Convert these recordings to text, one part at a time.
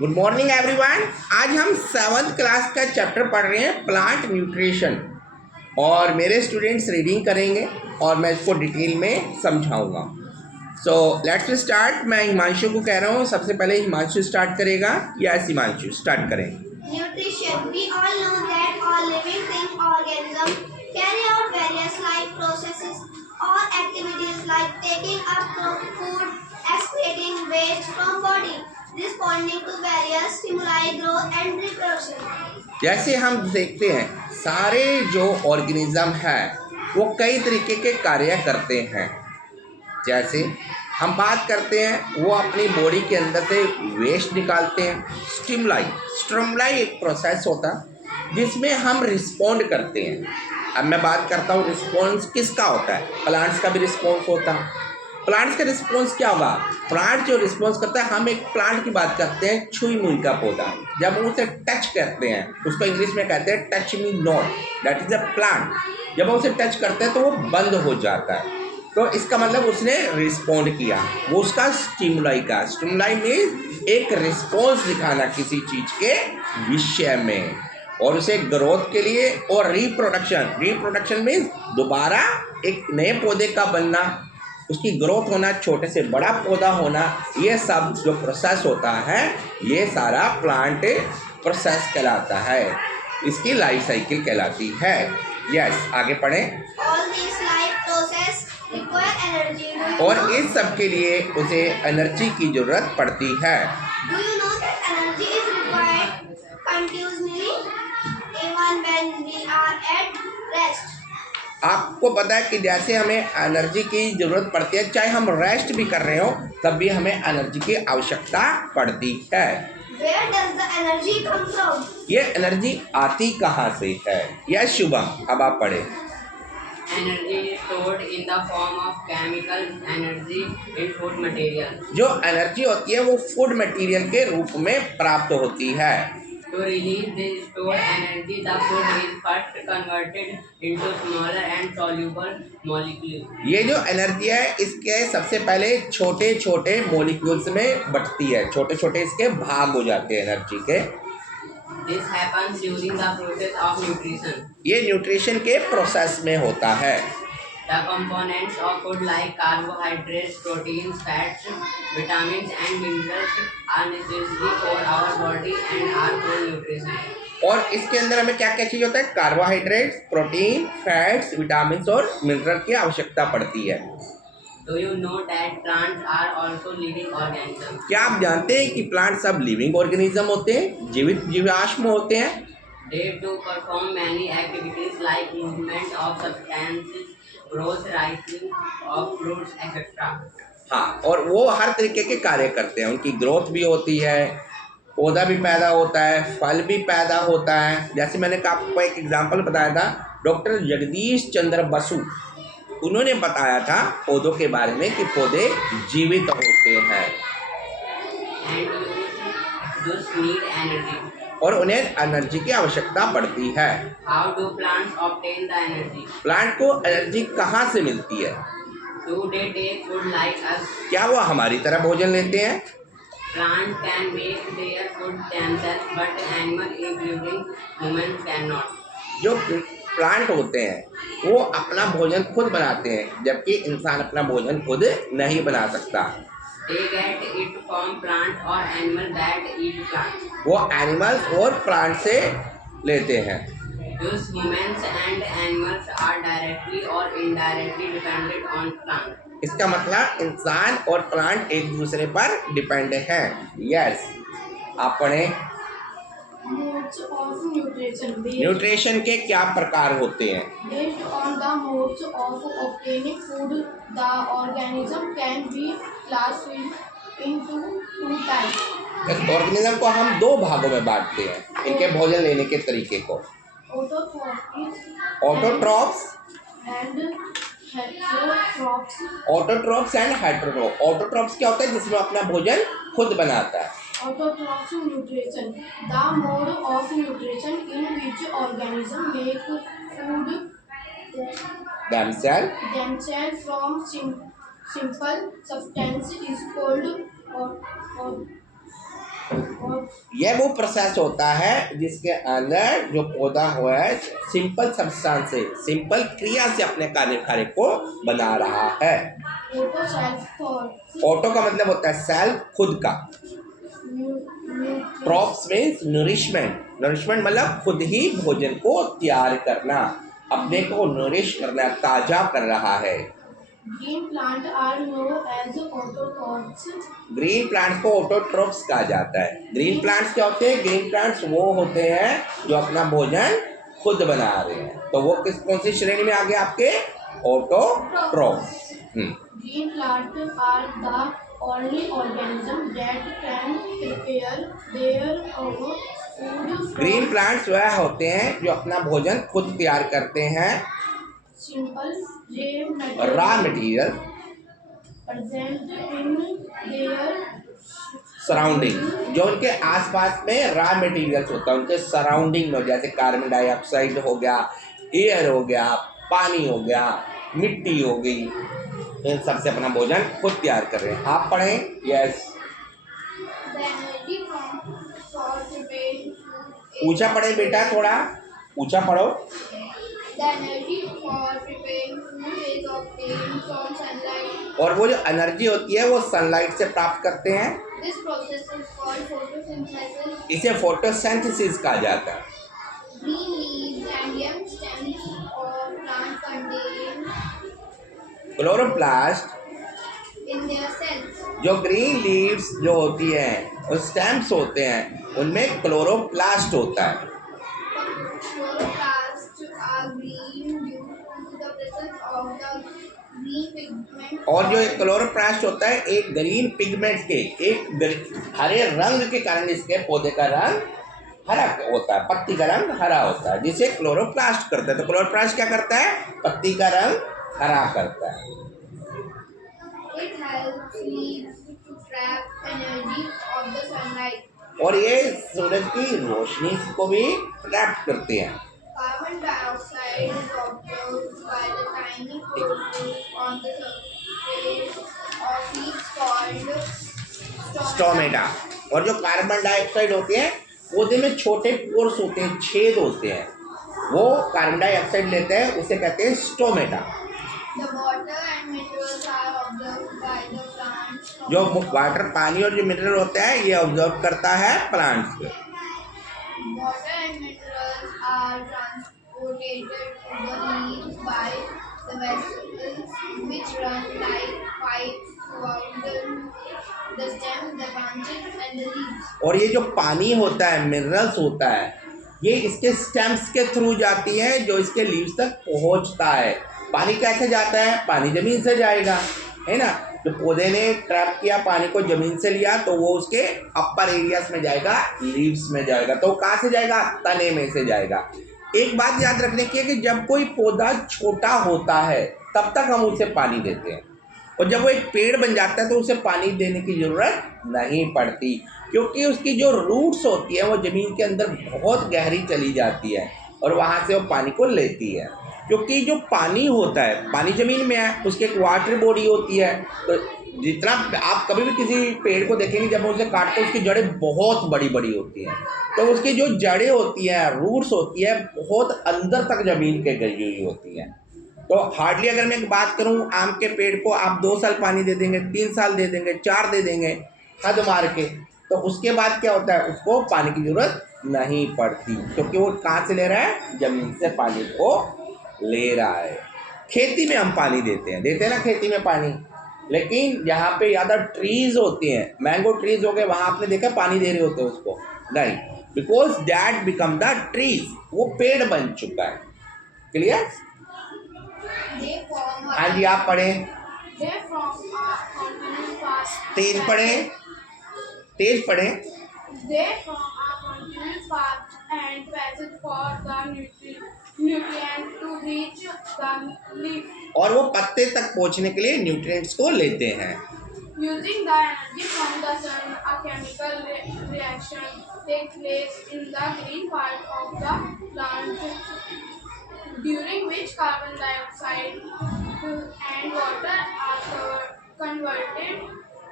Good morning everyone. आज हम 7th class का चैप्टर पढ़ रहे हैं प्लांट न्यूट्रिशन और मेरे स्टूडेंट्स रीडिंग करेंगे और मैं इसको डिटेल में समझाऊंगा। So let's start. मैं हिमांशु को कह रहा हूँ, सबसे पहले हिमांशु स्टार्ट करेगा। यस हिमांशु स्टार्ट करें। Nutrition. We all know that all living thing organisms carry out various life processes or activities like taking up food, excreting waste from body, responding to various stimuli, growth and reproduction. जैसे हम देखते हैं सारे जो organism है वो कई तरीके के कार्य करते हैं। जैसे हम बात करते हैं वो अपनी बॉडी के अंदर से वेस्ट निकालते हैं। स्टिमुलाई एक प्रोसेस होता है जिसमें हम रिस्पॉन्ड करते हैं। अब मैं बात करता हूँ रिस्पॉन्स किसका होता है। प्लांट्स का भी रिस्पॉन्स होता है। प्लांट्स का रिस्पॉन्स क्या होगा? प्लांट जो रिस्पॉन्स करता है, हम एक प्लांट की बात करते हैं, छुई मुई का पौधा। जब हम उसे टच करते हैं उसको इंग्लिश में कहते हैं touch me not, that is a plant. जब हम उसे टच करते हैं तो वो बंद हो जाता है, तो इसका मतलब उसने रिस्पॉन्ड किया। वो उसका स्टिमुलाई मीन्स एक रिस्पॉन्स दिखाना किसी चीज़ के विषय में, और उसे ग्रोथ के लिए और रिप्रोडक्शन मीन्स दोबारा एक नए पौधे का बनना, उसकी ग्रोथ होना, छोटे से बड़ा पौधा होना, ये सब जो प्रोसेस होता है ये सारा प्लांट प्रोसेस कहलाता है। इसकी लाइफ साइकिल कहलाती है। यस आगे पढ़ें। All these life process require energy. और इस सब के लिए उसे एनर्जी की जरूरत पड़ती है। Do you know that energy is required continuously even when we are at rest? आपको पता है कि जैसे हमें एनर्जी की ज़रूरत पड़ती है, चाहे हम रेस्ट भी कर रहे हो तब भी हमें एनर्जी की आवश्यकता पड़ती है। Where does the energy come from? ये एनर्जी आती कहाँ से है? यस शुभम, अब आप पढ़े। Energy is stored in the form of chemical energy in food material. जो एनर्जी होती है वो फूड मटेरियल के रूप में प्राप्त होती है। To release this stored energy, the food is first converted into smaller and soluble molecules. ये जो एनर्जी है इसके सबसे पहले छोटे छोटे मॉलिक्यूल्स में बंटती है, छोटे छोटे इसके भाग हो जाते हैं एनर्जी के। This happens during the process of nutrition. ये न्यूट्रिशन के प्रोसेस में होता है। The components of food like carbohydrates, proteins, fats, vitamins and minerals are necessary for our body and are for nutrition. और इसके अंदर हमें क्या क्या चीज़ होता है? कार्बोहाइड्रेट्स, प्रोटीन, फैट्स, विटामिन और मिनरल की आवश्यकता पड़ती है। Do you know that plants are also living organisms? क्या आप जानते हैं कि प्लांट सब लिविंग ऑर्गेनिज्म होते हैं, जीवित जीवाश्म होते हैं? They do perform many activities like movement of substances, growth, ripening of fruits, etc. हाँ, और वो हर तरीके के कार्य करते हैं। उनकी ग्रोथ भी होती है, पौधा भी पैदा होता है, फल भी पैदा होता है। जैसे मैंने आपको एक एग्जांपल बताया था, डॉक्टर जगदीश चंद्र बसु, उन्होंने बताया था पौधों के बारे में कि पौधे जीवित होते हैं And thus need energy. और उन्हें एनर्जी की आवश्यकता पड़ती है। How do plants obtain the energy? Plant को एनर्जी कहाँ से मिलती है? Do they take food like us? क्या वो हमारी तरह भोजन लेते हैं? Plants can make their food themselves, but animals, including humans, cannot. जो प्लांट होते हैं वो अपना भोजन खुद बनाते हैं, जबकि इंसान अपना भोजन खुद नहीं बना सकता। They get it from plant or animal that eat plants. वो एनिमल्स और प्लांट से लेते हैं। Thus, humans and animals are directly or indirectly dependent on plants. इसका मतलब इंसान और प्लांट एक दूसरे पर डिपेंड हैं। यस आप पढ़ें। Modes of nutrition. न्यूट्रिशन के क्या प्रकार होते हैं? Based on the modes of obtaining food, the organism can be classified into two types. इस ऑर्गेनिज्म को हम दो भागों में बांटते हैं, इनके भोजन लेने के तरीके को। Autotrophs autotrophs and heterotrophs. Autotrophs and heterotrophs. Autotrophs क्या होता है? जिसमें अपना भोजन खुद बनाता है। Autotrophs nutrition. The mode of nutrition in which organism make food themselves from simple substance is called यह वो प्रोसेस होता है जिसके अंदर जो पौधा हुआ है सिंपल सब्सटेंस से, सिंपल क्रिया से अपने कार्य को बना रहा है। Auto self thoughts. ऑटो का मतलब होता है सेल्फ, खुद का। ट्रॉप्स मीन्स नरिशमेंट, नरिशमेंट मतलब खुद ही भोजन को तैयार करना, अपने को नरिश करना, ताजा कर रहा है। Green plant are known as autotrophs. Green plants को ऑटोट्रोफ्स कहा जाता है। ग्रीन प्लांट्स क्या होते हैं? ग्रीन प्लांट्स वो होते हैं जो अपना भोजन खुद बना रहे हैं। तो वो कौन सी श्रेणी में आ गए आपके? Autotrophs. Green plants are the only organism that can prepare their own food green from plants वह होते हैं जो अपना भोजन खुद तैयार करते हैं, simple raw material present in their surrounding, जो उनके आसपास में रॉ मटेरियल्स होता है, उनके सराउंडिंग में, जैसे कार्बन डाइऑक्साइड हो गया, एयर हो गया, पानी हो गया, मिट्टी हो गई, इन सबसे अपना भोजन खुद तैयार कर रहे हैं। आप पढ़ें। Yes, the energy from for preparing food ऊंचा पढ़े बेटा, थोड़ा ऊंचा पढ़ो। the energy for preparing food is obtained from sunlight. और वो जो एनर्जी होती है वो सनलाइट से प्राप्त करते हैं, This process is called photosynthesis. इसे फोटोसिंथेसिस कहा जाता है। Green leaves and young stems of plant contain chloroplast, in their cells जो ग्रीन लीव्स जो होती हैं और स्टेम्स होते हैं उनमें क्लोरोप्लास्ट होता है। chloroplasts are green due to the presence of the green pigment. और जो एक क्लोरोप्लास्ट होता है एक ग्रीन पिगमेंट के, हरे रंग के कारण इसके पौधे का रंग हरा होता है, पत्ती का रंग हरा होता है, जिसे क्लोरोप्लास्ट करता है। तो क्लोरोप्लास्ट क्या करता है? पत्ती का रंग हरा करता है। It helps leaves to trap energy of the sunlight. और ये सूरज की रोशनी को भी ट्रैप करते हैं। Carbon dioxide is absorbed by the tiny pores on the surface of leaves called stomata. और जो कार्बन डाइऑक्साइड होते हैं पौधे में छोटे पोर्स होते हैं, छेद होते हैं, वो कार्बन डाइऑक्साइड लेते हैं, उसे कहते हैं stomata. The water and minerals are absorbed by the plants. जो वाटर, पानी और जो मिनरल होता है ये ऑब्जर्व करता है प्लांट्स पे। Water and minerals are transported to the leaves by the vessels which run like pipes throughout the stem, the branches and the leaves. और ये जो पानी होता है, मिनरल्स होता है, ये इसके स्टेम्स के थ्रू जाती है जो इसके लीव्स तक पहुंचता है। पानी कैसे जाता है? पानी जमीन से जाएगा, है ना। जो पौधे ने ट्रैप किया पानी को, जमीन से लिया, तो वो उसके अपर एरियाज में जाएगा, लीव्स में जाएगा। तो कहाँ से जाएगा? तने में से जाएगा। एक बात याद रखने की है कि जब कोई पौधा छोटा होता है तब तक हम उसे पानी देते हैं, और जब वो एक पेड़ बन जाता है तो उसे पानी देने की ज़रूरत नहीं पड़ती, क्योंकि उसकी जो रूट्स होती है वो ज़मीन के अंदर बहुत गहरी चली जाती है और वहाँ से वो पानी को लेती है। क्योंकि जो पानी होता है, पानी ज़मीन में है, उसकी एक वाटर बॉडी होती है। तो जितना आप कभी भी किसी पेड़ को देखेंगे जब उसे काटते हैं उसकी जड़ें बहुत बड़ी बड़ी होती हैं, तो उसकी जो जड़ें होती हैं, रूट्स होती है, बहुत अंदर तक ज़मीन के गई हुई होती हैं। तो हार्डली अगर मैं एक बात करूं, आम के पेड़ को आप 2 साल पानी दे देंगे, 3 साल दे देंगे, 4 दे देंगे हद मार के, तो उसके बाद क्या होता है? उसको पानी की ज़रूरत नहीं पड़ती, क्योंकि वो कहाँ से ले रहा है? ज़मीन से पानी को ले रहा है। खेती में हम पानी देते हैं ना खेती में पानी, लेकिन जहाँ पे ज़्यादा ट्रीज होते हैं, मैंगो ट्रीज हो गए, वहाँ आपने देखा पानी दे रहे होते हैं उसको? नहीं, because that become the trees, वो पेड़ बन चुका है। क्लियर? They form हाँ जी, आप पढ़ें। they form a continuous path. तेज पढ़ें, तेज पढ़ें। They form a continuous path and passage for the nutrient to reach the leaf. और वो पत्ते तक पहुंचने के लिए न्यूट्रिएंट्स को लेते हैं। Using the energy from the sun, a chemical reaction takes place in the green part of the plant, during which carbon dioxide and water are converted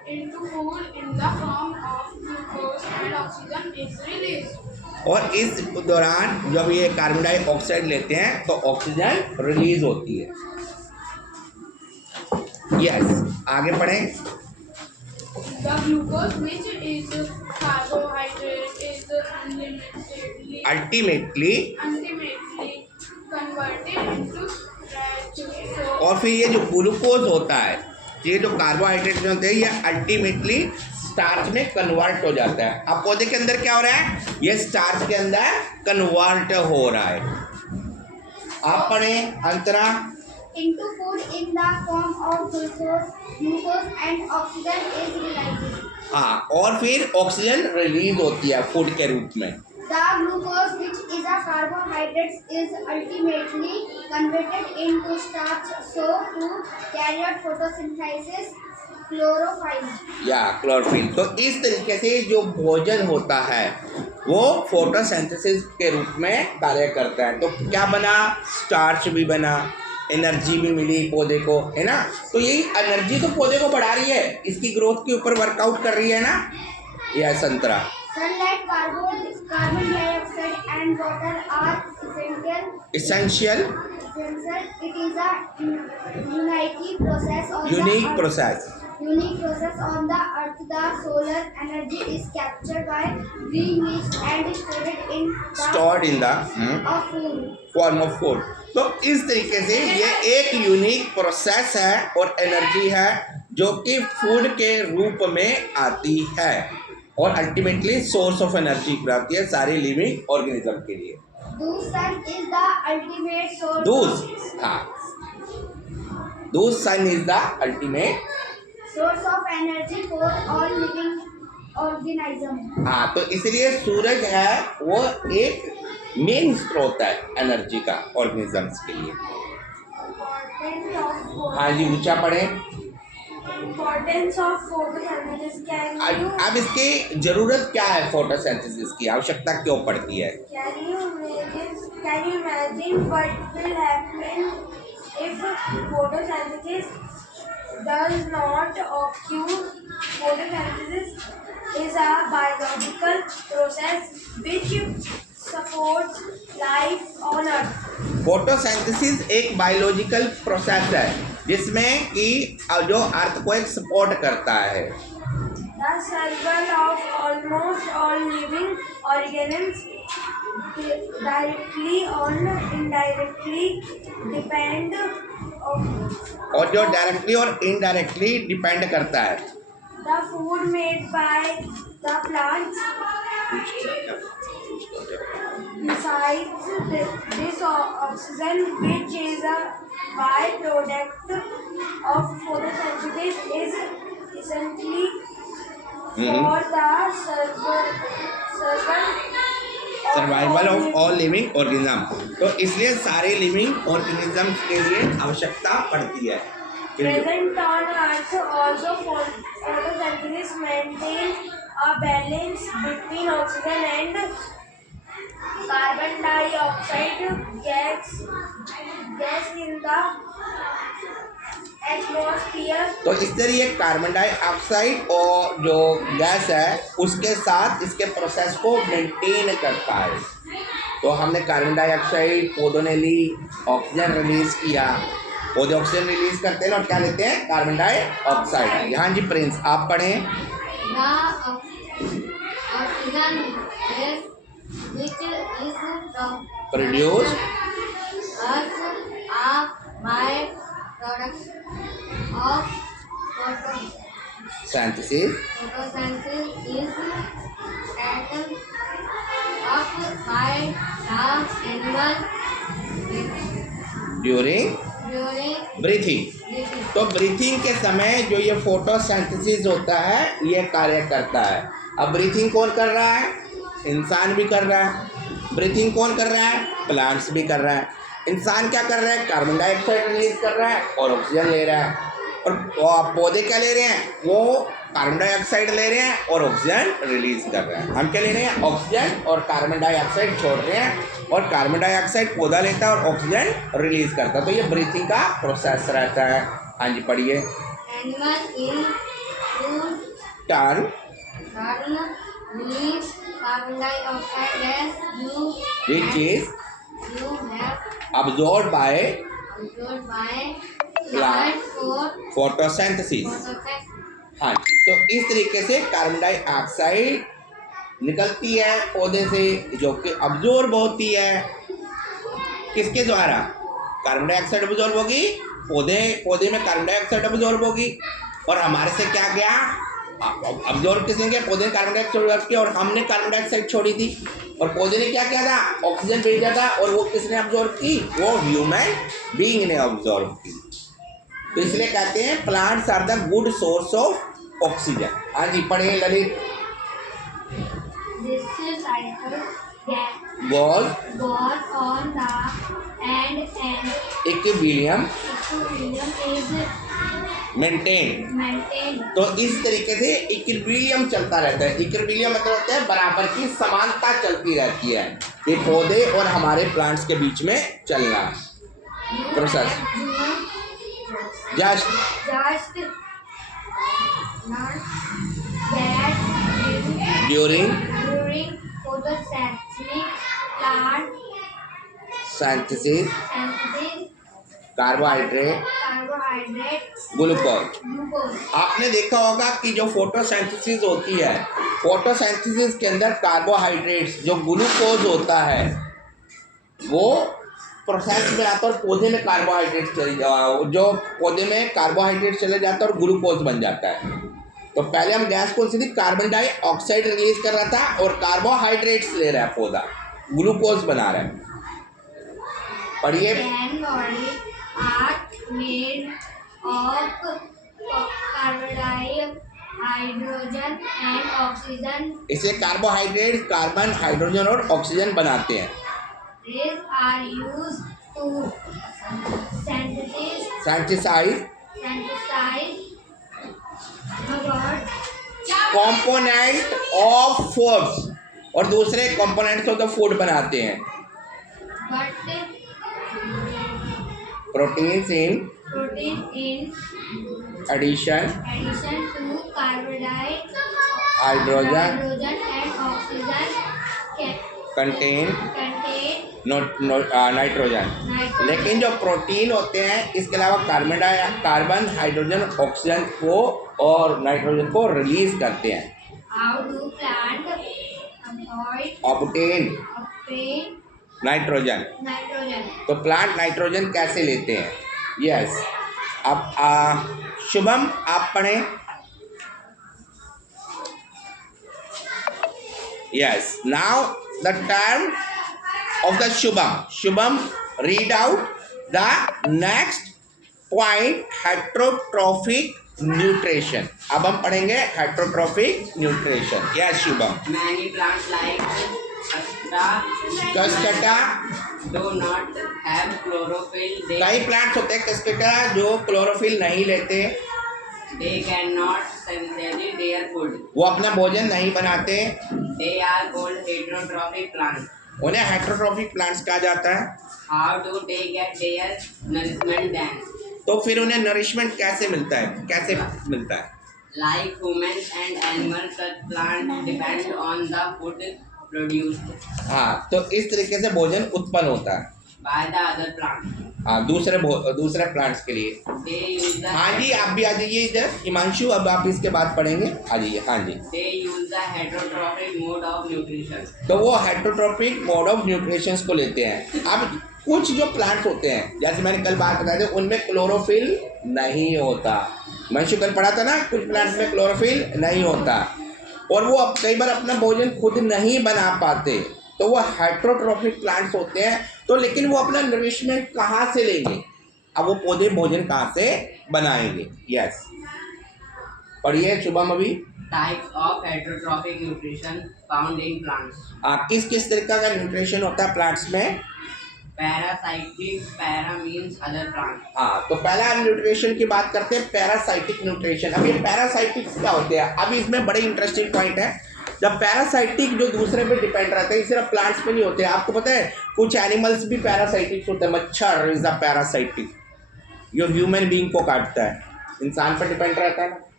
into food in the form of glucose and oxygen is released. और इस दौरान जब ये carbon dioxide लेते हैं तो oxygen release होती है। यस, आगे पढ़ें। The glucose, which is carbohydrate, is ultimately ultimately converted into starch. So, और फिर ये जो ग्लूकोज होता है, ये जो कार्बोहाइड्रेट होते हैं, ये अल्टीमेटली स्टार्च में कन्वर्ट हो जाता है। अब पौधे के अंदर क्या हो रहा है? ये स्टार्च के अंदर कन्वर्ट हो रहा है। आप पढ़ें अंतरा। into food in the form of glucose and oxygen is released. हाँ, और फिर ऑक्सीजन रिलीज होती है फूड के रूप में। The glucose, which is a carbohydrate, is ultimately converted into starch so to carry out photosynthesis, chlorophyll. या chlorophyll. तो इस तरीके से जो भोजन होता है वो फोटोसिंथेसिस के रूप में कार्य करता है। तो क्या बना? स्टार्च भी बना, एनर्जी भी मिली पौधे को, है ना। तो यही एनर्जी तो पौधे को बढ़ा रही है, इसकी ग्रोथ के ऊपर वर्कआउट कर रही है ना। यह संतरा। Sunlight, carbon dioxide, and water are essential It is a unique process on unique the Earth. process Unique process on the Earth. The solar energy is captured by green leaves and stored in the of food. form of food। तो इस तरीके से ये एक unique process है और energy है जो कि फूड के रूप में आती है और अल्टीमेटली सोर्स ऑफ एनर्जी बनाती है सारे लिविंग ऑर्गेनिज्म के लिए। Sun is the ultimate source. Sun is the ultimate source of energy for all living organisms. हाँ, तो इसलिए सूरज है वो एक मेन स्रोत है एनर्जी का ऑर्गेनिजम्स के लिए। हाँ जी, ऊंचा पढ़े। Importance of photosynthesis. अब इसकी जरूरत क्या है? फोटोसिंथेसिस की आवश्यकता क्यों पड़ती है? Can you imagine what will happen if photosynthesis does not occur? Photosynthesis is a biological process which supports life on Earth. Photosynthesis एक बायोलॉजिकल प्रोसेस है जिसमें कि जो अर्थ को एक सपोर्ट करता है। The survival of almost all living organisms directly or indirectly depend और जो डायरेक्टली और इनडायरेक्टली डिपेंड करता है the food made by the plants. Besides this oxygen, which is a byproduct of photosynthesis, is essentially for the survival of all living organism. तो इसलिए सारे living organism के लिए आवश्यकता पड़ती है। present on Earth. Also, photosynthesis maintains a balance between oxygen and carbon dioxide gas in the atmosphere. तो इस तरह ये कार्बन डाइऑक्साइड और जो गैस है उसके साथ इसके प्रोसेस को मेंटेन करता है। तो हमने कार्बन डाइऑक्साइड पौधों ने ली, ऑक्सीजन रिलीज किया, पौधे ऑक्सीजन रिलीज करते हैं और क्या लेते हैं? Carbon dioxide. यहाँ जी प्रिंस आप पढ़ें। Oxygen gas which is produce as a byproduct of synthesis photosynthesis is taken up by the animal during during breathing. breathing. तो ब्रीथिंग के समय जो ये फोटोसिंथेसिस होता है ये कार्य करता है। अब ब्रीथिंग कौन कर रहा है? इंसान भी कर रहा है। ब्रीथिंग कौन कर रहा है? प्लांट्स भी कर रहा है। इंसान क्या कर रहा है? कार्बन डाइऑक्साइड रिलीज कर रहा है और ऑक्सीजन ले रहा है। और पौधे क्या ले रहे हैं? वो कार्बन डाइऑक्साइड ले रहे हैं और ऑक्सीजन रिलीज कर रहे हैं। हम क्या ले रहे हैं? ऑक्सीजन और कार्बन डाइऑक्साइड छोड़ रहे हैं और कार्बन डाइऑक्साइड पौधा लेता है और ऑक्सीजन रिलीज करता है। तो ये ब्रीथिंग का प्रोसेस रहता है। हाँ जी पढ़िए। Animal in food term means carbon dioxide gas which is you have absorbed by absorbed by Plant. plant for photosynthesis। photosynthesis. हाँ जी, तो इस तरीके से कार्बन डाइऑक्साइड निकलती है पौधे से, जो कि अब्जॉर्ब होती है किसके द्वारा? कार्बन डाइऑक्साइड अब्जॉर्ब होगी, पौधे में कार्बन डाइऑक्साइड अब्जॉर्ब होगी, और हमारे से क्या गया? अब्जॉर्ब किसने किया? पौधे ने कार्बन डाइऑक्साइड अब्जॉर्ब किया, और हमने कार्बन डाइऑक्साइड छोड़ी थी, और पौधे ने क्या किया था? ऑक्सीजन भेजा था, और वो किसने अब्जॉर्ब की? वो ह्यूमन बीइंग ने अब्जॉर्ब की। तो इसलिए कहते हैं plants are the good source of oxygen. हाँ जी, पढ़े Lalit. This cycle was goes on the and equilibrium equilibrium is maintain. maintained. तो इस तरीके से इक्विलिब्रियम चलता रहता है। इक्विलिब्रियम मतलब होता है बराबर की समानता चलती रहती है, ये पौधे और हमारे प्लांट्स के बीच में चलना process. Just Just not that during during photosynthesis plant synthesis synthesis carbohydrate carbohydrate glucose. glucose. आपने देखा होगा कि जो फोटोसिंथेसिस होती है, फोटोसिंथेसिस के अंदर कार्बोहाइड्रेट्स जो ग्लूकोज होता है वो प्रोसेस में आता है, और पौधे में कार्बोहाइड्रेट जो पौधे में कार्बोहाइड्रेट चले जाता है और ग्लूकोज बन जाता है। तो पहले हम गैस कौन सी थी? कार्बन डाइऑक्साइड रिलीज कर रहा था, और कार्बोहाइड्रेट्स ले रहा है पौधा, ग्लूकोज बना रहा है। पढ़िए। Can bodies are made of carbon dioxide, hydrogen and oxygen. इसे कार्बोहाइड्रेट कार्बन, हाइड्रोजन और ऑक्सीजन बनाते हैं। These are used to synthesize synthesise about component of foods, और दूसरे कंपोनेंट्स ऑफ द फूड बनाते हैं। but proteins in protein in addition addition to carbon dioxide, hydrogen hydrogen and oxygen contain contain nitrogen. nitrogen. लेकिन जो protein होते हैं इसके अलावा कार्बन, हाइड्रोजन, ऑक्सीजन को और नाइट्रोजन को रिलीज करते हैं। How do plant avoid obtain obtain nitrogen. nitrogen? तो प्लांट नाइट्रोजन कैसे लेते हैं? यस, अब शुभम आप पढ़ें। Yes, now the term of the Shubham read out the next point, heterotrophic nutrition। अब हम पढ़ेंगे heterotrophic nutrition। Yes, Shubham। Many plants like कस्कटा, do not have chlorophyll. कई प्लांट्स होते हैं कस्कटा जो क्लोरोफिल नहीं लेते, They cannot synthesize their food. वो अपना भोजन नहीं बनाते, They are called heterotrophic plants. उन्हें हेटरोट्रॉफिक प्लांट्स कहा जाता है। How do they get their nourishment then? तो फिर उन्हें नरिशमेंट कैसे मिलता है? कैसे मिलता है? Like humans and animals, such plants depend on the food produced हाँ, तो इस तरीके से भोजन उत्पन्न होता है by the other plants. हाँ, दूसरे प्लांट्स के लिए। They use the हाँ जी, आप भी आ जाइए इधर। हिमांशु, अब आप इसके बाद पढ़ेंगे, आ जाइए। हाँ जी, They use the heterotrophic mode of nutrition. तो वो हेटरोट्रॉपिक मोड ऑफ न्यूट्रिशन को लेते हैं। अब कुछ जो प्लांट्स होते हैं, जैसे मैंने कल बात बताई थी, उनमें क्लोरोफिल नहीं होता। हिमांशु कल पढ़ा था ना, कुछ प्लांट्स में क्लोरोफिल नहीं होता, और वो कई बार अपना भोजन खुद नहीं बना पाते, तो वो हेटरोट्रॉपिक प्लांट्स होते हैं। तो लेकिन वो अपना नरिशमेंट कहाँ से लेंगे? अब वो पौधे भोजन कहाँ से बनाएंगे? यस, पढ़िए शुभम अभी। Types of heterotrophic nutrition found in plants. किस किस तरीका का न्यूट्रिशन होता है प्लांट्स में? Parasitic, para means other plants. हाँ, तो पहला हम न्यूट्रिशन की बात करते हैं, पैरासाइटिक न्यूट्रिशन। अब ये पैरासाइटिक्स क्या होते हैं? अब इसमें बड़े इंटरेस्टिंग पॉइंट है। जब पैरासाइटिक जो दूसरे पे डिपेंड रहते हैं, सिर्फ प्लांट्स पे नहीं होते। आपको पता है कुछ एनिमल्स भी पैरासाइटिक्स होते हैं। मच्छर इज अ पैरासाइटिक, जो ह्यूमन बीइंग को काटता है। इंसान पर डिपेंड रहता है ना,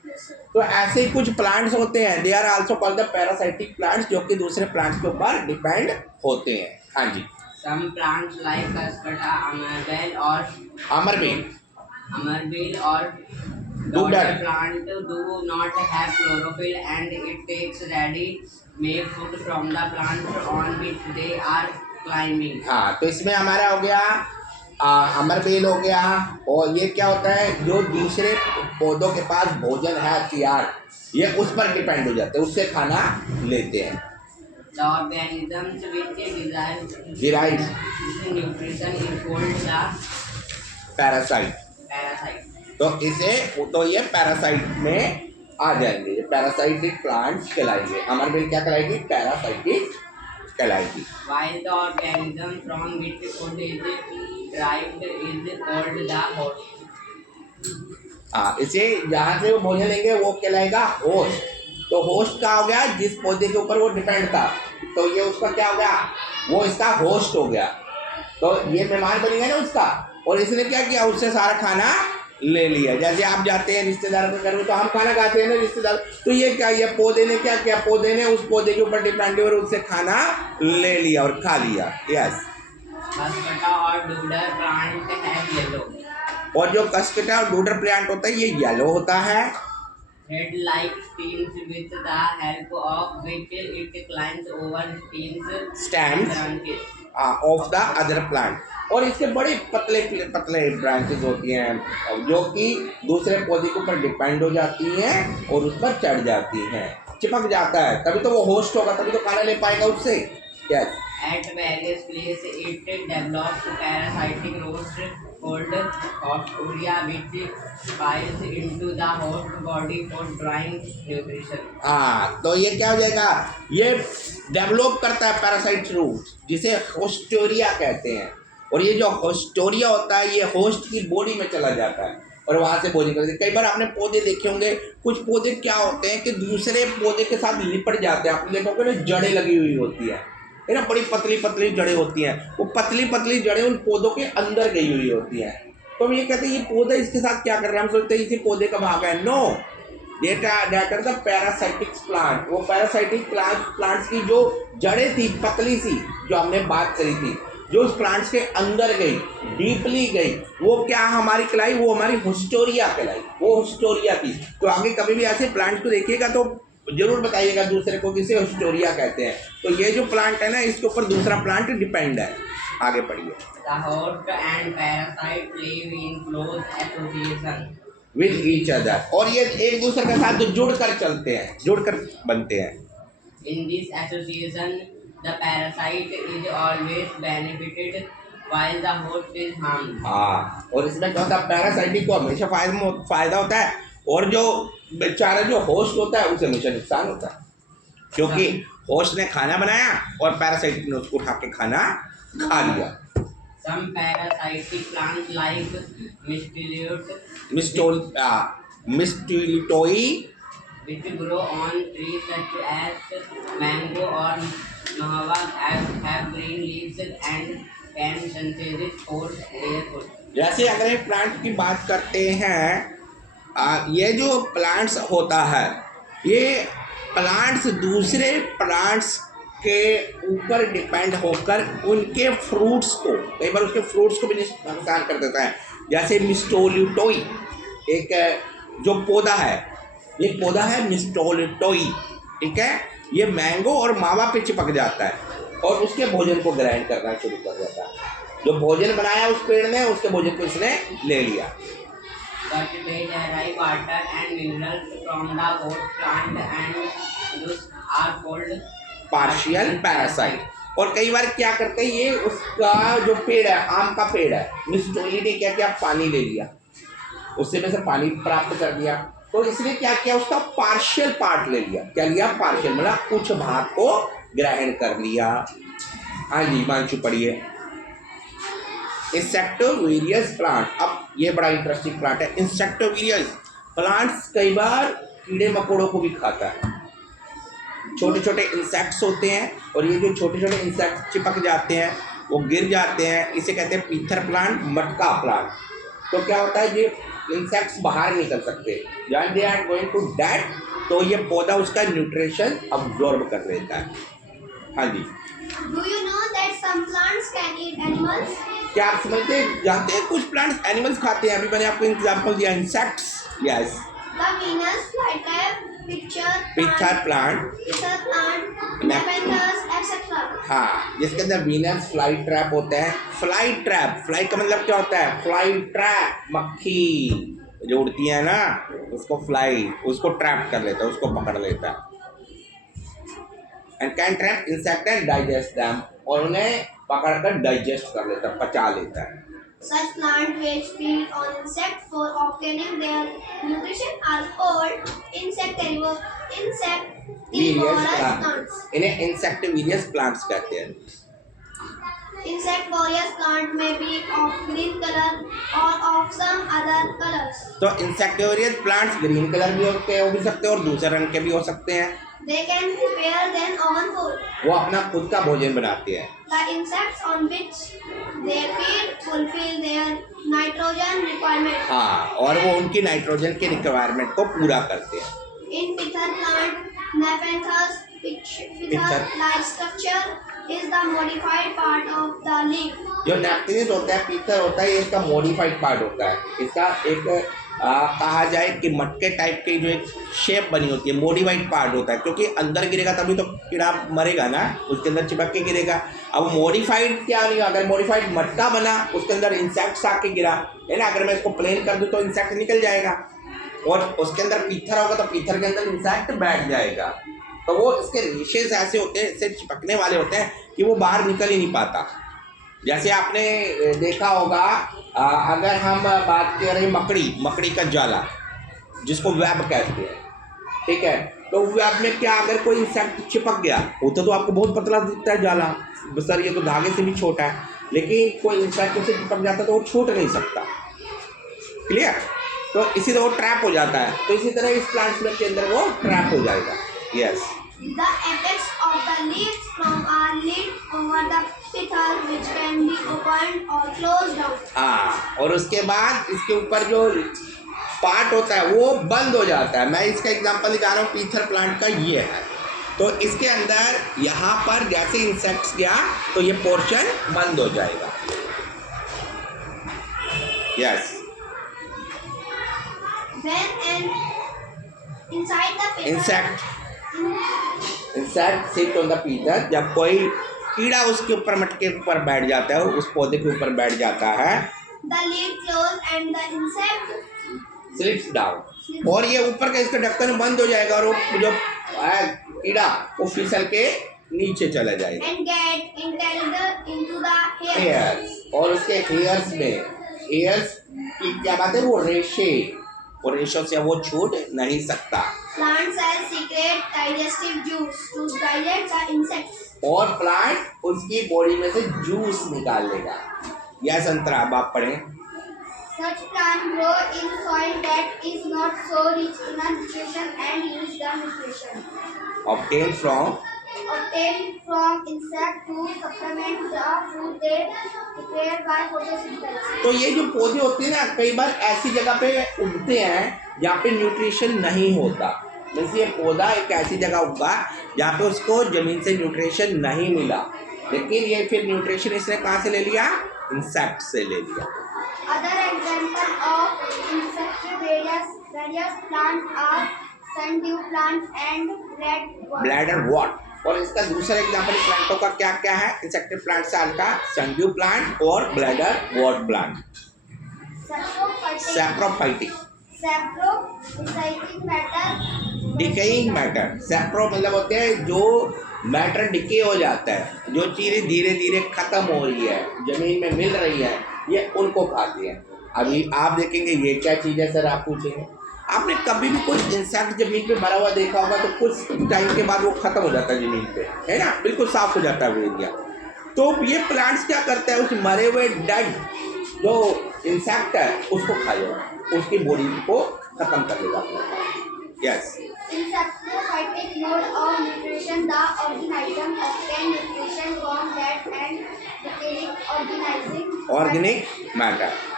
तो ऐसे ही कुछ प्लांट्स होते हैं, they are also called the parasitic plants, जो कि दूसरे प्लांट्स के ऊपर डिपेंड होते हैं। हाँ जी, Some plants like Cascata, अमरबेल, Amarbil or Dodder. Dodder plant do not have chlorophyll and it takes ready-made food from the plant on which they are climbing. हाँ, तो इसमें हमारा हो गया अमरबेल हो गया, और ये क्या होता है, जो दूसरे पौधों के पास भोजन है तैयार, ये उस पर डिपेंड हो जाते हैं, उससे खाना लेते हैं। The organisms which Derive nutrition is called the parasite. parasite. तो ये पैरासाइट में आ जाएंगे, ये पैरासाइटिक प्लांट्स कहलाएंगे। अमरबेल क्या कहलाएगी, पैरासाइटिक कहलाएगी। While the organism from which food is derived is called the host. हाँ, इसे जहाँ से वो भोजन लेंगे वो कहलाएगा होस्ट। तो होस्ट क्या हो गया, जिस पौधे के ऊपर वो डिपेंड था, तो ये उसका क्या हो गया, वो इसका होस्ट हो गया। तो ये मेहमान बन गया ना उसका, और इसने क्या किया, उससे सारा खाना ले लिया। जैसे आप जाते हैं रिश्तेदारों के घर में, तो हम खाना खाते हैं ना रिश्तेदार, तो ये क्या, ये पौधे ने क्या किया, पौधे ने उस पौधे के ऊपर डिपेंड और उससे खाना ले लिया और खा लिया। Yes, Cascata or Dodder plant have yellow, और जो कस्केटा और डूडर प्लांट होता है, ये येलो होता है, thread-like stems with the help of which it climbs over stems Stems. and branches. Of the other plant, और इसके बड़े पतले पतले ब्रांचेस होती हैं जो कि दूसरे पौधे के ऊपर डिपेंड हो जाती हैं और उस पर चढ़ जाती हैं, चिपक जाता है, तभी तो वो होस्ट होगा, तभी तो खाना ले पाएगा उससे। Yes, At various places, it develops parasitic roots called Hospedia, which piles into the host body for drying nutrition. हाँ, तो ये क्या हो जाएगा, ये डेवलप करता है पैरासाइट रूट, जिसे होस्टोरिया कहते हैं, और ये जो होस्टोरिया होता है, ये होस्ट की बॉडी में चला जाता है और वहाँ से भोजन करते हैं। कई बार आपने पौधे देखे होंगे, कुछ पौधे क्या होते हैं कि दूसरे पौधे के साथ लिपट जाते हैं, आपने देखोगे ना, जड़ें लगी हुई होती है ना, बड़ी पतली पतली जड़ें होती हैं, वो पतली पतली जड़ें उन पौधों के अंदर गई हुई होती हैं। तो हम ये कहते हैं ये पौधा इसके साथ क्या कर रहा है, हम सोचते हैं इसी पौधे का भाग है। No, that are the parasitic plant, वो पैरासाइटिक प्लांट्स की जो जड़ें थी पतली सी, जो हमने बात करी थी, जो उस प्लांट्स के अंदर गई, डीपली गई, वो क्या हमारी कहलाई, वो हमारी होस्टोरिया कहलाई, वो होस्टोरिया थी। तो आगे कभी भी ऐसे प्लांट्स को देखिएगा तो जरूर बताइएगा दूसरे को किसे होस्टोरिया कहते हैं। तो ये जो प्लांट है ना, इसके ऊपर दूसरा प्लांट डिपेंड है। आगे पढ़िए। The host and parasite live in close association. With each other, और ये एक दूसरे के साथ जुड़कर चलते हैं, जुड़कर बनते हैं। In this association, the parasite is always benefited while the host is harmed. हाँ, और इसमें क्या होता है, पैरासाइटिक को हमेशा फायदा होता है, और जो बेचारा जो होस्ट होता है उसे हमेशा नुकसान होता है, क्योंकि होस्ट ने खाना बनाया और पैरासाइटिक ने उसको उठा के खाना खा लिया। Some parasitic plants like मिस्टिलिटोई, which grow on trees such as mango or mahava have green leaves and can synthesize for their food. जैसे अगर एक प्लांट की बात करते हैं, ये जो प्लांट्स होता है, ये प्लांट्स दूसरे प्लांट्स के ऊपर डिपेंड होकर उनके फ्रूट्स को, कई बार उसके फ्रूट्स को भी नुकसान कर देता है। जैसे मिस्टोलिटोई, एक जो पौधा है, एक पौधा है मिस्टोलिटोई, ठीक है, ये मैंगो और मावा पे चिपक जाता है और उसके भोजन को ग्राइंड करना शुरू कर देता है। जो भोजन बनाया उस पेड़ ने, उसके भोजन को इसने ले लिया। But they derive water and minerals from the host plant and thus are called partial parasite. और कई बार क्या करते हैं, ये उसका जो पेड़ है, आम का पेड़ है, मिस्टोली ने क्या किया, पानी ले लिया, उससे में से पानी प्राप्त कर दिया, तो इसने क्या किया, उसका पार्शियल पार्ट ले लिया। क्या लिया, पार्शियल, मतलब कुछ भाग को ग्रहण कर लिया। हाँ जी, मांशु पढ़िए। इंसेक्टोवेरियस प्लांट, अब ये बड़ा इंटरेस्टिंग प्लांट है। इंसेक्टोवेरियस प्लांट्स कई बार कीड़े मकोड़ों को भी खाता है। छोटे छोटे इंसेक्ट्स होते हैं, और ये जो छोटे छोटे इंसेक्ट्स चिपक जाते हैं, वो गिर जाते हैं, इसे कहते हैं पीथर प्लांट, मटका प्लांट। तो क्या होता है, इंसेक्ट्स बाहर निकल सकते हैं, when they are going to dead तो ये पौधा उसका न्यूट्रिशन अब्जॉर्ब कर लेता है। हाँ जी, Do you know that some plants can eat animals? क्या आप समझते जानते हैं कुछ प्लांट्स एनिमल्स खाते हैं? अभी मैंने आपको एग्जांपल दिया insects. Yes, The Venus flytrap, pitcher plant, Nepenthes, etc. हाँ, जिसके अंदर वीनस फ्लाई ट्रैप होता है। फ्लाई ट्रैप, फ्लाई का मतलब क्या होता है? फ्लाई ट्रैप, मक्खी जो उड़ती है ना उसको फ्लाई, उसको ट्रैप कर लेता है, उसको पकड़ लेता है। And can trap insect and digest them, और उन्हें पकड़कर डाइजेस्ट कर लेता है, पचा लेता है। Such plants which feed on insects for obtaining their nutrition are called insectivorous plants. इन्हें इंसेक्टिविरियस प्लांट्स कहते हैं। Insectivorous plant may be of green color or of some other colors. तो इंसेक्टिविरियस प्लांट्स ग्रीन कलर भी हो भी सकते हैं और दूसरे रंग के भी हो सकते हैं। They can prepare their own food. वो अपना खुद का भोजन बनाते हैं। The insects on which they feed fulfill their nitrogen requirement. हाँ, और वो उनकी नाइट्रोजन के रिक्वायरमेंट को पूरा करते हैं। In pither plant, Nepenthes pither-like structure is the modified part of the leaf. जो नेप्थेलिस होता है, पीथर होता है, ये इसका मॉडिफाइड पार्ट होता है। इसका एक कहा जाए कि मटके टाइप की जो एक शेप बनी होती है, मॉडिफाइड पार्ट होता है, क्योंकि अंदर गिरेगा तभी तो कीड़ा मरेगा ना, उसके अंदर चिपक के गिरेगा। अब मॉडिफाइड क्या नहीं, अगर मॉडिफाइड मटका बना उसके अंदर इंसेक्ट्स आके गिरा है ना, अगर मैं इसको प्लेन कर दूँ तो इंसेक्ट निकल जाएगा, और उसके अंदर पीथर होगा तो पीथर के अंदर इंसेक्ट बैठ जाएगा। तो वो इसके रेशेस ऐसे होते हैं, इससे चिपकने वाले होते हैं कि वो बाहर निकल ही नहीं पाता। जैसे आपने देखा होगा, अगर हम बात करें मकड़ी का जाला जिसको वेब कहते हैं, ठीक है, तो वेब में क्या, अगर कोई इंसेक्ट चिपक गया होता तो आपको बहुत पतला दिखता है जाला, सर ये तो धागे से भी छोटा है, लेकिन कोई इंसेक्ट उसे चिपक जाता तो वो छूट नहीं सकता। क्लियर? तो इसी तरह वो ट्रैप हो जाता है, तो इसी तरह इस प्लांट्स में के अंदर वो ट्रैप हो जाएगा। Yes, The apex of the leaves from are lit over the pither which can be opened or closed down. हाँ, और उसके बाद इसके ऊपर जो पार्ट होता है वो बंद हो जाता है। मैं इसका एग्जांपल दिखा रहा हूँ, पीथर प्लांट का ये है। तो इसके अंदर यहाँ पर जैसे इंसेक्ट्स गया तो ये पोर्शन बंद हो जाएगा। Yes, When inside the pither, insect sit on the पीथर, जब कोई कीड़ा उसके ऊपर मटके के ऊपर बैठ जाता है, उस पौधे के ऊपर बैठ जाता है, the lid closes and the insect slips down, और ये ऊपर का इसका ढक्कन बंद हो जाएगा और वो जो कीड़ा वो फिसल के नीचे चला जाएगा and get entangled into the hair. Hairs, और उसके हेयर्स की क्या बात है, वो रेशे, और रेशों से वो छूट नहीं सकता। Plant cells secrete digestive juice to digest the insects. और प्लांट उसकी बॉडी में से जूस निकाल लेगा। यह संतरा अब आप पढ़ें। Such plants grow in soil that is not so rich in nutrition and use the nutrition obtained from insect to supplement the food they prepare by photosynthesis. तो ये जो पौधे होते हैं ना, कई बार ऐसी जगह पे उगते हैं जहाँ पे न्यूट्रिशन नहीं होता। जैसे ये पौधा एक ऐसी जगह उगा जहाँ पे उसको जमीन से न्यूट्रिशन नहीं मिला, लेकिन ये फिर न्यूट्रिशन इसने कहाँ से ले लिया, इंसेक्ट से ले लिया। Other examples of insectivorous plants are sundew plant and bladder what, और इसका दूसरा एग्जाम्पल प्लांटों का क्या क्या है, इंसेक्टिव प्लांट साल का सनड्यू प्लांट और bladder what plant. Saprophytic, decaying matter, सैप्रो मतलब होते हैं जो मैटर डिके हो जाता है, जो चीज़ें धीरे धीरे खत्म हो रही है, जमीन में मिल रही है, ये उनको खाती है। अभी आप देखेंगे ये क्या चीज़ है सर, आप पूछेंगे, आपने कभी भी कोई इंसेक्ट जमीन पे मरा हुआ देखा होगा तो कुछ टाइम के बाद वो खत्म हो जाता है जमीन पे, है ना, बिल्कुल साफ हो जाता है वो एरिया। तो ये प्लांट्स क्या करते हैं, उस मरे हुए डेड जो इंसेक्ट है उसको खाएगा, उसकी बॉडी को खत्म कर देगा अपने। Yes, in saprophytic mode of nutrition, the organism obtain nutrition from that and decaying organic matter.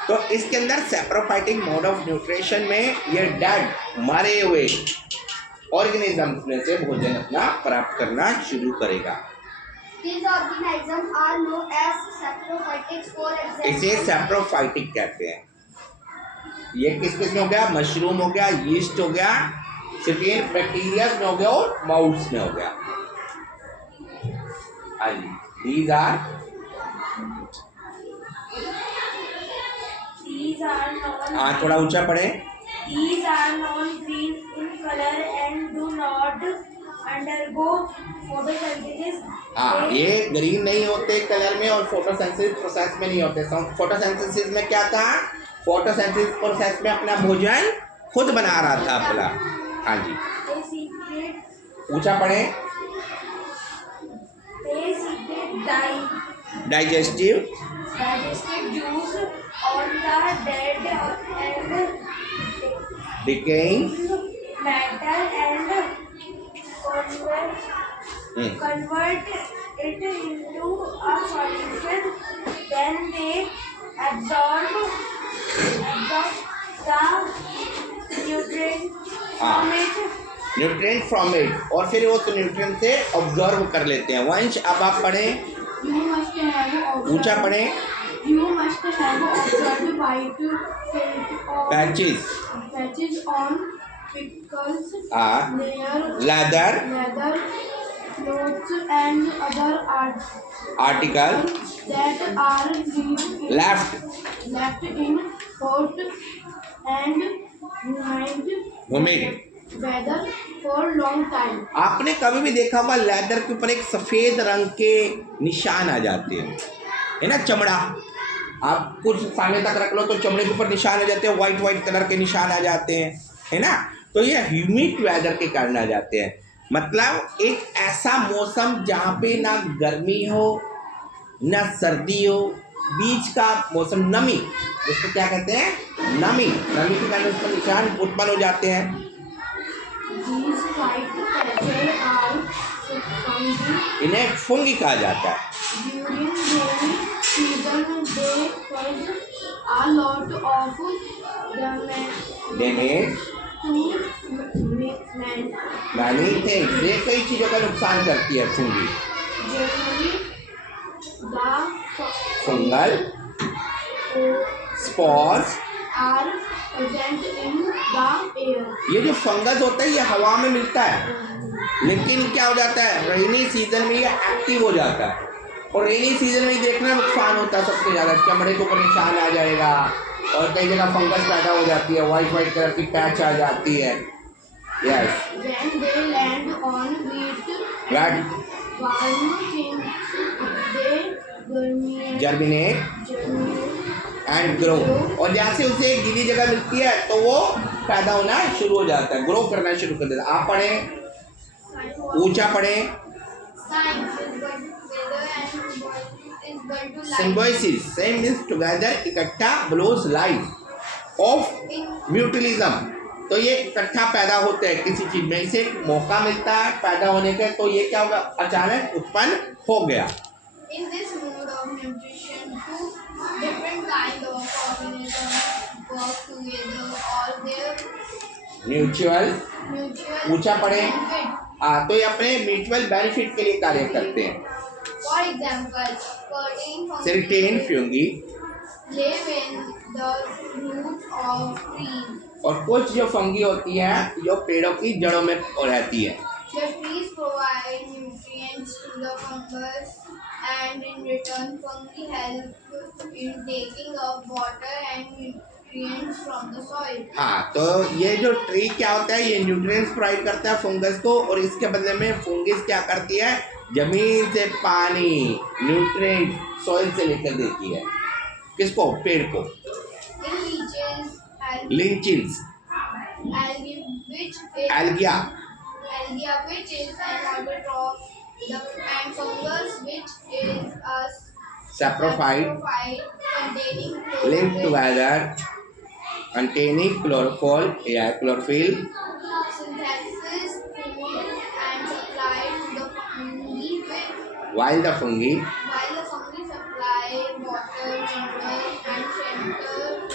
तो इसके अंदर सैप्रोफाइटिक मोड ऑफ न्यूट्रिशन में ये डेड मरे हुए ऑर्गेनिजम्स में से भोजन अपना प्राप्त करना शुरू करेगा। These organisms are known as saprophytic. For इसे example, सैप्रोफाइटिक कहते हैं। ये किस किस में हो गया? मशरूम हो गया, यीस्ट हो गया, सिर्फ बैक्टीरिया में हो गया और माउस में हो गया। These are non थोड़ा ऊंचा पढ़े। these are non-green in color and do not undergo photosynthesis. ये ग्रीन नहीं होते कलर में और फोटोसिंथेसिस प्रोसेस में नहीं होते। फोटोसिंथेसिस में क्या था? फोटोसिंथेसिस प्रोसेस में अपना भोजन खुद बना रहा था अपना। हाँ जी, They secrete ऊंचा पढ़े। Digestive juice on the dead and decaying matter and convert it into a solution. Then they absorb the nutrient from it. Nutrient from it, और फिर वो तो न्यूट्रिएंट से ऑब्जर्व कर लेते हैं। वंश अब आप पढ़ें, You must have ऊंचा पढ़ें। You must have observed white patches patches on pickles, leather leather, clothes, and other article that are left in hot and humid weather for long time. आपने कभी भी देखा होगा लेदर के ऊपर एक सफेद रंग के निशान आ जाते हैं, है ना? चमड़ा आप कुछ सामने तक रख लो तो चमड़े के ऊपर निशान आ जाते हैं, वाइट कलर के निशान आ जाते हैं, है ना? तो ये ह्यूमिड वेदर के कारण आ जाते हैं। मतलब एक ऐसा मौसम जहाँ पे ना गर्मी हो ना सर्दी हो, बीच का मौसम, नमी, इसको क्या कहते हैं? नमी के कारण उस पर निशान उत्पन्न हो जाते हैं। These white patches are fungi. इन्हें फंगी कहा जाता है। During rainy season, they cause a lot of damage to many things, ये कई चीज़ों का नुकसान करती है fungi. generally the fungal स्पॉर्स, are present in the air. ये जो फंगस होता है ये हवा में मिलता है, लेकिन क्या हो जाता है? रेनी सीजन में ये एक्टिव हो जाता है, और रेनी सीजन में देखना नुकसान होता है सबसे ज़्यादा। चमड़े के ऊपर निशान आ जाएगा और कई जगह फंगस पैदा हो जाती है, वाइट कलर की पैच आ जाती है। Yes, When they land on wheat, that warm things, they germinate germinate. And grow, और जैसे उसे एक गीली जगह मिलती है तो वो पैदा होना शुरू हो जाता है, ग्रो करना शुरू कर देता है। आप पढ़ें, ऊंचा पढ़ें। Science is going together and is going to life. Symbiosis, same means together, इकट्ठा, ब्लोज लाइफ ऑफ म्यूटिलिज्म। तो ये इकट्ठा पैदा होते हैं किसी चीज में, इसे एक मौका मिलता है पैदा होने का, तो ये क्या होगा? अचानक उत्पन्न हो गया। In this mode of nutrition, two different kind of organisms work together or their mutual, mutual ऊंचा पढ़ें। benefit. तो ये अपने म्यूचुअल बेनिफिट के लिए कार्य करते हैं। For example, certain certain fungi fungi, live in the roots of trees. और कुछ जो फंगी होती है जो पेड़ों की जड़ों में रहती है। The trees provide nutrients to the fungus, and in return, fungi help in taking up water and nutrients from the soil. हाँ, तो ये जो ट्री क्या होता है? ये न्यूट्रिएंट्स प्रोवाइड करता है फंगस को, और इसके बदले में फंगस क्या करती है? जमीन से पानी, न्यूट्रिएंट सॉइल से लेकर देती है। किसको? पेड़ को। In leeches, लिंचिन्स, algae, which is एल्गिया, algae, which is an autotroph, and fungus, which is a saprophyte, containing linked chlorophyll. together, containing chlorophyll, chlorophyll, Synthesis food and supply to the fungi, while the fungi while the fungi supply water, minerals, and shelter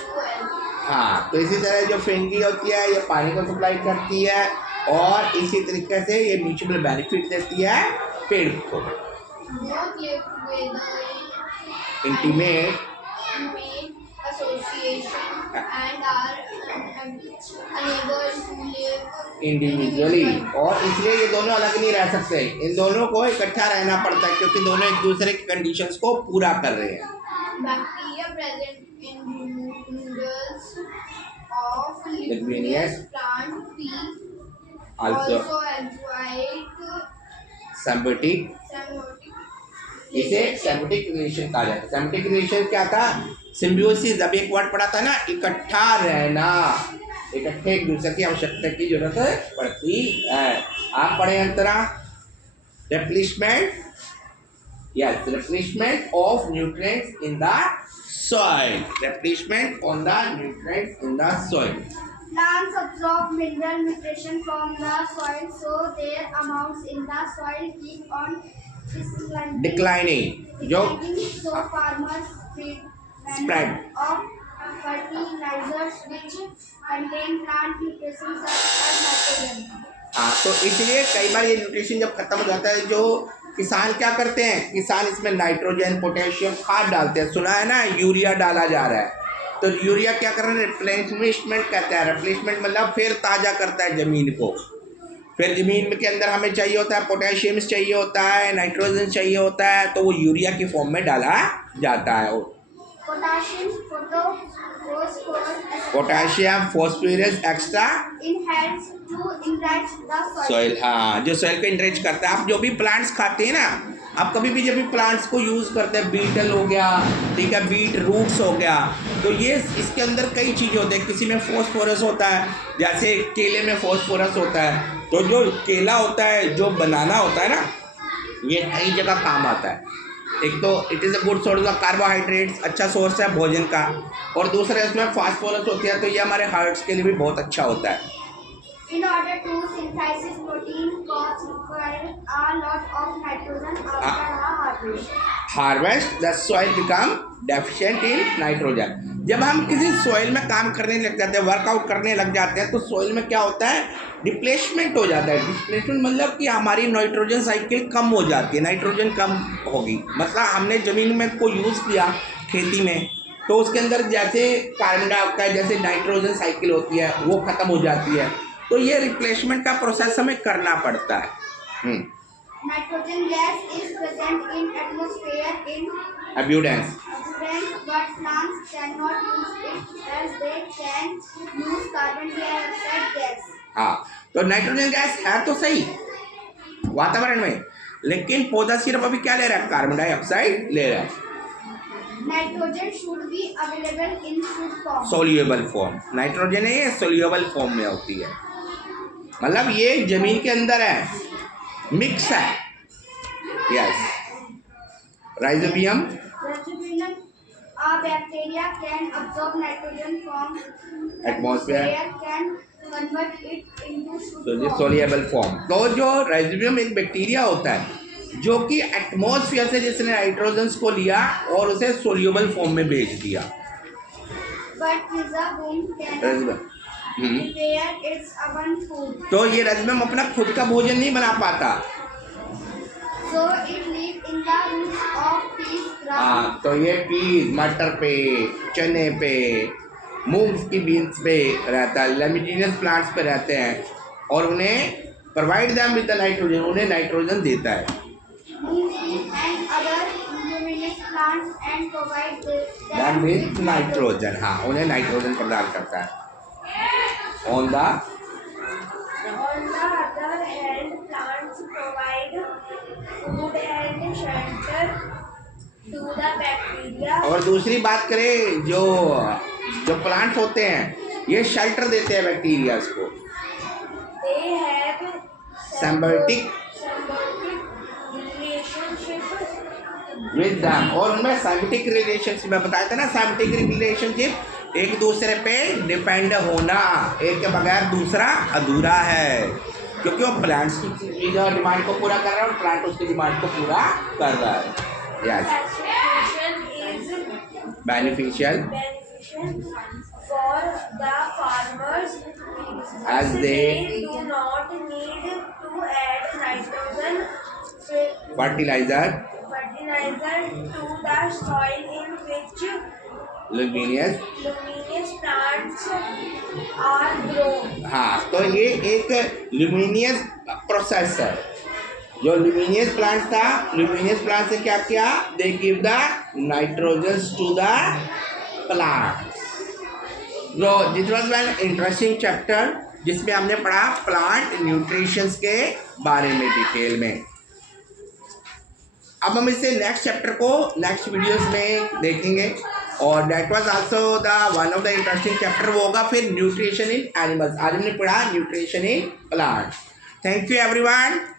हाँ, तो इसी तरह जो fungi होती है ये पानी को सप्लाई करती है और इसी तरीके से ये म्यूचुअल बेनिफिट देती है पेड़ को। Both live together in intimate association and are unable to live individually, और इसलिए ये दोनों अलग नहीं रह सकते, इन दोनों को इकट्ठा रहना पड़ता है क्योंकि दोनों एक दूसरे की कंडीशंस को पूरा कर रहे हैं। Bacteria present in noodles of Leguminous plant pea Also also exhibit symbiotic, symbiotic इसे सिम्बियोटिक रिलेशन कहा जाता है। सिम्बियोटिक रिलेशन क्या था? सिम्बियोसिस, अभी एक वर्ड पढ़ा था ना, इकट्ठा रहना, इकट्ठे एक दूसरे की आवश्यकता की जरूरत पड़ती है। आप पढ़े अंतरा replacement, yes, replacement of nutrients in the soil, replacement on the nutrients in the soil. Plants absorb mineral nutrition from the soil, so their amounts in the soil keep on declining, जो so farmers Spread. of fertilizers which contain plant nutrition such as nitrogen. हाँ, तो इसलिए कई बार ये nutrition जब खत्म हो जाता है, जो किसान क्या करते हैं, किसान इसमें नाइट्रोजन पोटेशियम खाद डालते हैं। सुना है ना, यूरिया डाला जा रहा है, तो यूरिया क्या कर रहे हैं, रिप्लेसमेंट कहते हैं। रिप्लेसमेंट मतलब फिर ताज़ा करता है ज़मीन को। फिर ज़मीन के अंदर हमें चाहिए होता है पोटेशियम चाहिए होता है, नाइट्रोजन चाहिए होता है, तो वो यूरिया की फॉर्म में डाला जाता है। Potassium, potassium, phosphorus extra helps to enrich the soil. Soil, हाँ, जो सॉइल को इनरिच करता है। आप जो भी प्लांट्स खाते हैं ना, आप कभी भी जब भी प्लांट्स को यूज़ करते हैं, बीटल हो गया, ठीक है, बीट रूट्स हो गया, तो ये इसके अंदर कई चीज़ें होती हैं। किसी में फॉस्फोरस होता है, जैसे केले में फॉस्फोरस होता है, तो जो केला होता है, जो बनाना होता है ना, ये कई जगह काम आता है। एक तो it is a good source of carbohydrates, अच्छा सोर्स है भोजन का, और दूसरा इसमें फास्फोरस होती है, तो ये हमारे हार्ट्स के लिए भी बहुत अच्छा होता है। In order to synthesize protein, crops require a lot of nitrogen after a harvest. Harvest the soil become deficient in nitrogen. जब हम किसी सॉइल में काम करने लग जाते हैं, वर्कआउट करने लग जाते हैं, तो सॉइल में क्या होता है, डिप्लेसमेंट हो जाता है। डिप्लेसमेंट मतलब कि हमारी नाइट्रोजन साइकिल कम हो जाती है, नाइट्रोजन कम होगी, मतलब हमने ज़मीन में को यूज़ किया खेती में, तो उसके अंदर जैसे कार्बन डाइऑक्साइड जैसे नाइट्रोजन साइकिल होती है वो ख़त्म हो जाती है, तो ये रिप्लेसमेंट का प्रोसेस हमें करना पड़ता है। Nitrogen gas is present in atmosphere in एब्यूडेंस, but plants cannot use it as they can use carbon dioxide gas. हाँ, तो नाइट्रोजन गैस है तो सही वातावरण में, लेकिन पौधा सिर्फ अभी क्या ले रहा है, कार्बन डाइऑक्साइड ले रहा है। Nitrogen should be available in food form. Soluble form, nitrogen है ये सोल्यूबल फॉर्म में होती है, मतलब ये जमीन के अंदर है, मिक्स है। Yes, rhizobium, Rhizobium, a bacteria can absorb nitrogen from Atmosphere. can convert it into food form. Soluble form. तो जो राइजोबियम एक बैक्टीरिया होता है जो कि एटमॉस्फेयर से जिसने नाइट्रोजन को लिया और उसे सोल्यूबल फॉर्म में भेज दिया। But Rhizobium can prepare its own food. तो ये राइजोबियम अपना खुद का भोजन नहीं बना पाता, So it lives in the roots of peas, हाँ, तो ये पीस, मटर पे, चने पे, मूंग की बीन्स पे रहता है, लेमिटिनियस प्लांट्स पे रहते हैं, और उन्हें provide them with the nitrogen, उन्हें नाइट्रोजन देता है। and other leguminous plants and provide them them with nitrogen, हाँ, उन्हें नाइट्रोजन प्रदान करता है। On the On the other hand, plants provide food and shelter to the bacteria. और दूसरी बात करें, जो प्लांट्स होते हैं ये शेल्टर देते हैं बैक्टीरियाज को। They have Symbiotic relationship with them, और उनमें साइंटिफिक रिलेशनशिप में बताया था ना, साइंटिफिक रिलेशनशिप एक दूसरे पे डिपेंड होना, एक के बगैर दूसरा अधूरा है, क्योंकि वो प्लांट्स की डिमांड को पूरा कर रहा है और प्लांट उसकी डिमांड को पूरा कर रहा है। Yes, classification is beneficial for the farmers As they do not need to add nitrogen fertilizer, fertilizer to the soil in which luminous, plants are grown. हाँ, तो ये एक ल्यूमिनियस प्रोसेस है। जो ल्यूमिनियस प्लांट था, ल्यूमिनियस प्लांट से क्या किया, they give the nitrogen to the plant. जो this was an interesting chapter जिसमें हमने पढ़ा प्लांट न्यूट्रिशंस के बारे में डिटेल में। अब हम इससे नेक्स्ट चैप्टर को नेक्स्ट वीडियोस में देखेंगे और that was also the one of the interesting chapter, वो होगा फिर न्यूट्रिशन इन एनिमल्स। आज हमने पढ़ा nutrition in plant. Thank you everyone.